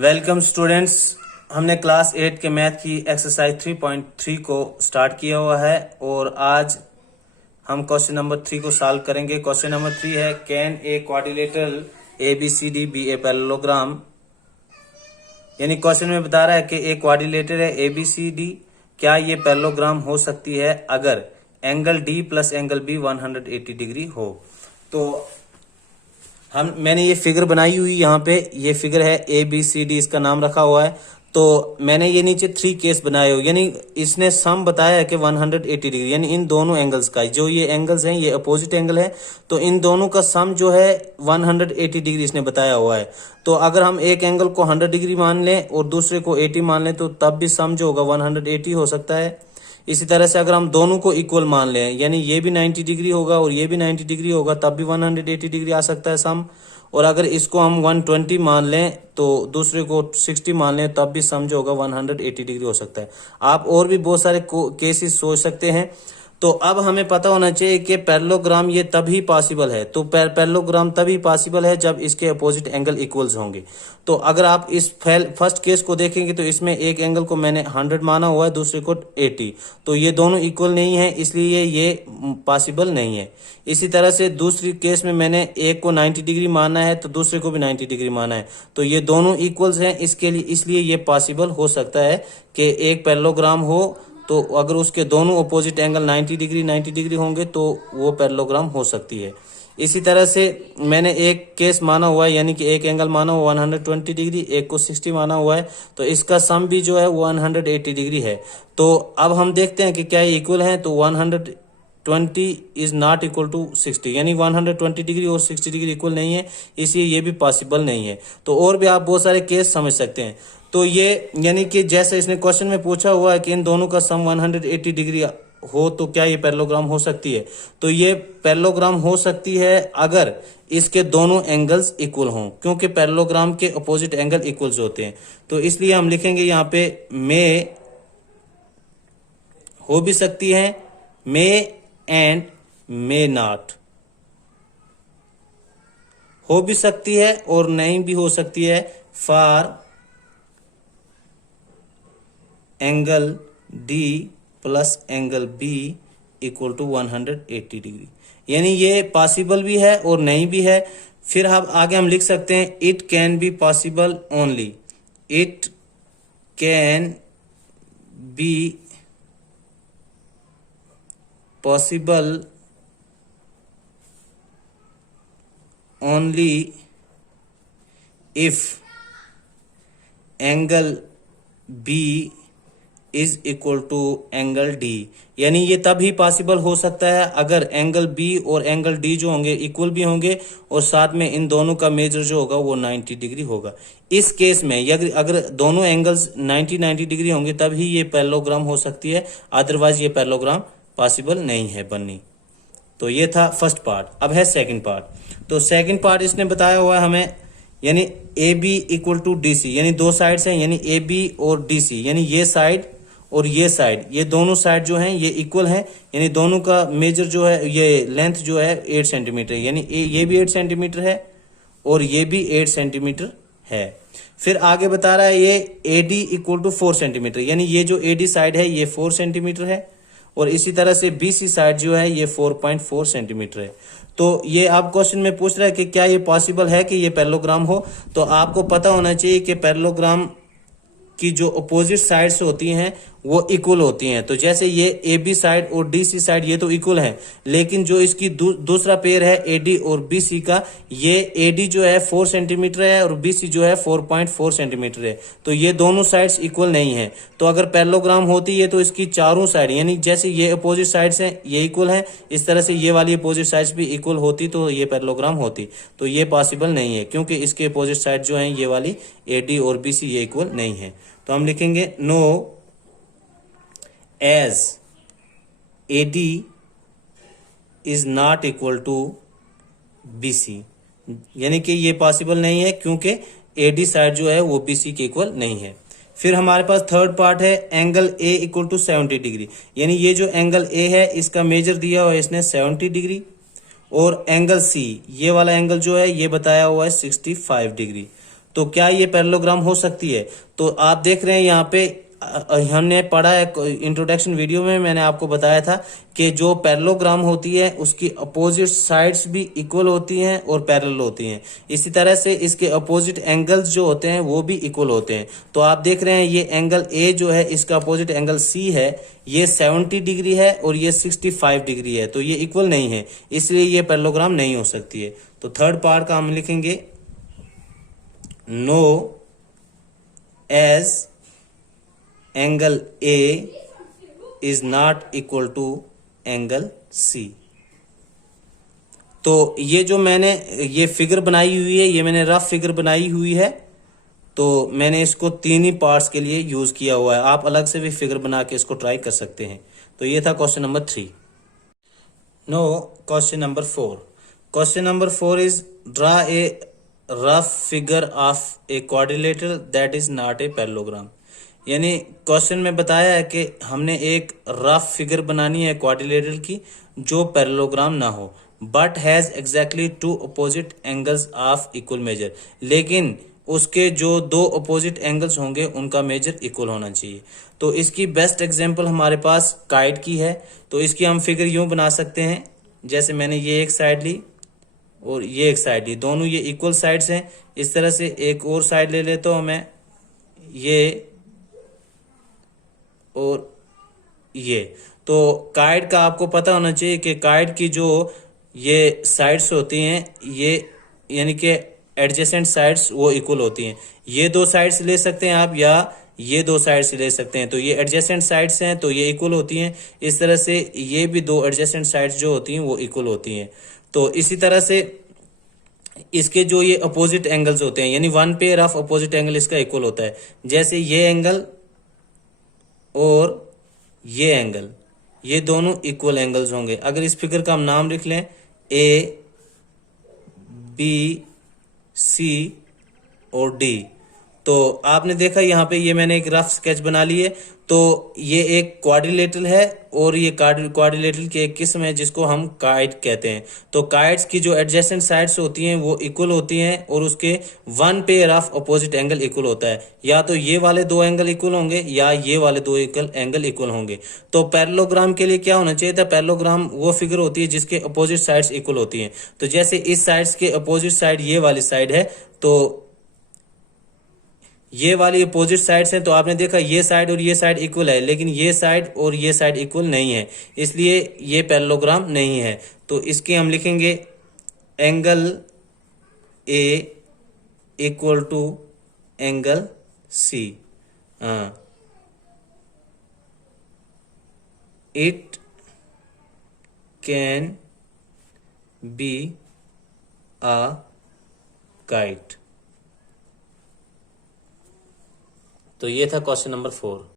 Welcome students. हमने class 8 के math की एक्सरसाइज 3.3 को स्टार्ट किया हुआ है और आज हम क्वेश्चन नंबर 3 को सॉल्व करेंगे। क्वेश्चन नंबर 3 है, can a quadrilateral ABCD be a parallelogram. यानी क्वेश्चन में बता रहा है कि एक क्वाड्रिलेटर है ABCD, क्या ये पैरेललोग्राम हो सकती है अगर angle D plus angle B 180 degree हो। तो मैंने ये फिगर बनाई हुई, यहाँ पे ये फिगर है ABCD, इसका नाम रखा हुआ है। तो मैंने ये नीचे 3 केस बनाए हो, यानी इसने सम बताया है कि 180 डिग्री, यानी इन दोनों एंगल्स का, जो ये एंगल्स हैं ये अपोजिट एंगल है, तो इन दोनों का सम जो है 180 डिग्री इसने बताया हुआ है। तो अगर हम एक एंगल को 100 डिग्री मान लें और दूसरे को 80 मान लें तो तब भी सम जो होगा 180 हो सकता है। इसी तरह से अगर हम दोनों को इक्वल मान लें, यानी ये भी 90 डिग्री होगा और ये भी 90 डिग्री होगा, तब भी 180 डिग्री आ सकता है सम। और अगर इसको हम 120 मान लें तो दूसरे को 60 मान लें तब भी सम जो होगा 180 डिग्री हो सकता है। आप और भी बहुत सारे केसेस सोच सकते हैं। तो अब हमें पता होना चाहिए कि पैरेललोग्राम ये तभी पॉसिबल है। तो पैरेललोग्राम तभी पॉसिबल है जब इसके अपोजिट एंगल इक्वल्स होंगे। तो अगर आप इस फर्स्ट केस को देखेंगे तो इसमें एक एंगल को मैंने 100 माना हुआ है, दूसरे को 80, तो ये दोनों इक्वल नहीं है, इसलिए ये पॉसिबल नहीं है। इसी तरह से दूसरी केस में मैंने एक को 90 डिग्री माना है तो दूसरे को भी 90 डिग्री माना है, तो ये दोनों इक्वल्स हैं, इसके लिए इसलिए ये पॉसिबल हो सकता है कि एक पैरेललोग्राम हो। तो अगर उसके दोनों अपोजिट एंगल 90 डिग्री होंगे तो वो पैरेललोग्राम हो सकती है। इसी तरह से मैंने एक केस माना हुआ है, यानी कि एक एंगल माना हुआ 120 डिग्री, एक को 60 माना हुआ है, तो इसका सम भी जो है 180 डिग्री है। तो अब हम देखते हैं कि क्या ये इक्वल है। तो 120 इज नॉट इक्वल टू 60, यानी 120 डिग्री और 60 डिग्री इक्वल नहीं है, इसलिए ये भी पॉसिबल नहीं है। तो और भी आप बहुत सारे केस समझ सकते हैं। तो ये यानी कि जैसे इसने क्वेश्चन में पूछा हुआ है कि इन दोनों का सम 180 डिग्री हो तो क्या ये पैरेललोग्राम हो सकती है। तो ये पैरेललोग्राम हो सकती है अगर इसके दोनों एंगल्स इक्वल हों, क्योंकि पैरेललोग्राम के अपोजिट एंगल इक्वल्स होते हैं। तो इसलिए हम लिखेंगे यहाँ पे मे हो भी सकती है, मे एंड मे नॉट, हो भी सकती है और नहीं भी हो सकती है, for angle D plus angle B equal to 180 degree, यानी ये पॉसिबल भी है और नहीं भी है। फिर आगे हम लिख सकते हैं it can be possible only, it can be possible only if angle B is equal to angle D, यानी ये तभी पॉसिबल हो सकता है अगर एंगल B और एंगल D जो होंगे इक्वल भी होंगे और साथ में इन दोनों का मेजर जो होगा वो 90 डिग्री होगा। इस केस में अगर दोनों एंगल्स 90 डिग्री होंगे तभी ये पैरेललोग्राम हो सकती है, अदरवाइज ये पैरेललोग्राम पॉसिबल नहीं है बननी। तो ये था फर्स्ट पार्ट। अब है सेकंड पार्ट। तो सेकंड पार्ट इसने बताया हुआ है हमें, यानी AB इक्वल टू DC, यानी दो साइड्स हैं, यानी AB और DC, यानी ये साइड और ये साइड, ये दोनों साइड जो हैं ये इक्वल हैं, यानी दोनों का मेजर जो है, ये लेंथ जो है 8 सेंटीमीटर, यानी ये भी 8 सेंटीमीटर है और ये भी 8 सेंटीमीटर है। फिर आगे बता रहा है ये AD इक्वल टू 4 सेंटीमीटर, यानी ये जो AD साइड है ये 4 सेंटीमीटर है और इसी तरह से BC साइड जो है ये 4.4 सेंटीमीटर है। तो ये आप क्वेश्चन में पूछ रहा है कि क्या ये पॉसिबल है कि ये पैरेललोग्राम हो। तो आपको पता होना चाहिए कि पैरेललोग्राम की जो अपोजिट साइड्स होती हैं वो इक्वल होती हैं। तो जैसे ये AB साइड और DC साइड ये तो इक्वल है, लेकिन जो इसकी दूसरा पेयर है AD और BC का, ये AD जो है 4 सेंटीमीटर है और BC जो है 4.4 सेंटीमीटर है, तो ये दोनों साइड्स इक्वल नहीं है। तो अगर पैरेललोग्राम होती है तो इसकी चारों साइड, यानी जैसे ये अपोजिट साइड्स हैं ये इक्वल है, इस तरह से ये वाली अपोजिट साइड्स भी इक्वल होती तो ये पैरेललोग्राम होती। तो ये पॉसिबल नहीं है क्योंकि इसके अपोजिट साइड जो है ये वाली AD और BC ये इक्वल नहीं है। तो हम लिखेंगे no as AD is not equal to BC, यानी कि ये पॉसिबल नहीं है क्योंकि AD साइड जो है वो BC के इक्वल नहीं है। फिर हमारे पास थर्ड पार्ट है angle A equal to 70 degree, यानी ये जो एंगल A है इसका मेजर दिया हुआ है इसने 70 डिग्री और एंगल C ये वाला एंगल जो है ये बताया हुआ है 65 डिग्री। तो क्या ये पैरेललोग्राम हो सकती है? तो आप देख रहे हैं यहाँ पे हमने पढ़ा है इंट्रोडक्शन वीडियो में, मैंने आपको बताया था कि जो पैरेललोग्राम होती है उसकी अपोजिट साइड्स भी इक्वल होती हैं और पैरेलल होती हैं। इसी तरह से इसके अपोजिट एंगल्स जो होते हैं वो भी इक्वल होते हैं। तो आप देख रहे हैं ये एंगल ए जो है इसका अपोजिट एंगल सी है, ये 70 डिग्री है और ये 65 डिग्री है, तो ये इक्वल नहीं है, इसलिए ये पैरेललोग्राम नहीं हो सकती है। तो थर्ड पार्ट का हम लिखेंगे no as angle A is not equal to angle C. तो ये जो मैंने ये फिगर बनाई हुई है, ये मैंने रफ फिगर बनाई हुई है, तो मैंने इसको तीन ही पार्ट्स के लिए यूज किया हुआ है। आप अलग से भी फिगर बना के इसको ट्राई कर सकते हैं। तो ये था question number 3। No question number 4। Question number 4 is draw a rough figure of a quadrilateral that is not a parallelogram. यानी क्वेश्चन में बताया है कि हमने एक रफ फिगर बनानी है क्वाड्रिलेटरल की जो पैरेललोग्राम ना हो, but has exactly two opposite angles of equal measure, लेकिन उसके जो दो अपोजिट एंगल्स होंगे उनका मेजर इक्वल होना चाहिए। तो इसकी बेस्ट एग्जांपल हमारे पास काइट की है। तो इसकी हम फिगर यूं बना सकते हैं, जैसे मैंने ये एक साइड ली और ये एक साइड ली, दोनों ये इक्वल साइड्स हैं। इस तरह से एक और साइड ले लेता हूं मैं, ये और ये। तो काइट का आपको पता होना चाहिए कि काइट की जो ये साइड्स होती हैं, ये यानी कि एडजेसेंट साइड्स वो इक्वल होती हैं। ये दो साइड्स ले सकते हैं आप, या ये दो साइड्स ले सकते हैं। तो ये एडजेसेंट साइड्स हैं तो ये इक्वल होती हैं। इस तरह से ये भी दो एडजेसेंट साइड्स जो होती हैं वो इक्वल होती हैं। तो इसी तरह से इसके जो ये अपोजिट एंगल्स होते हैं, यानी one pair of opposite angle इसका इक्वल होता है। जैसे ये एंगल और ये एंगल, ये दोनों इक्वल एंगल्स होंगे। अगर इस फिगर का हम नाम लिख लें ए बी सी और डी, तो आपने देखा यहाँ पे ये मैंने एक रफ स्केच बना ली है। तो ये एक क्वाड्रिलेटरल है और ये क्वाड्रिलेटरल की एक किस्म है जिसको हम काइट कहते हैं। तो काइट्स की जो एडजेसेंट साइड्स होती हैं वो इक्वल होती हैं और उसके one pair of opposite angle equal होता है। या तो ये वाले दो एंगल इक्वल होंगे या ये वाले दो एंगल इक्वल होंगे। तो पैरेललोग्राम के लिए क्या होना चाहिए था? पैरेललोग्राम वो फिगर होती है जिसके अपोजिट साइड्स इक्वल होती हैं। तो जैसे इस साइड्स के अपोजिट साइड ये वाली साइड है, तो ये वाली अपोजिट साइड्स हैं। तो आपने देखा ये साइड और ये साइड इक्वल है, लेकिन ये साइड और ये साइड इक्वल नहीं है, इसलिए ये पैरेललोग्राम नहीं है। तो इसके हम लिखेंगे angle A equal to angle C. It can be a kite. तो ये था क्वेश्चन नंबर 4।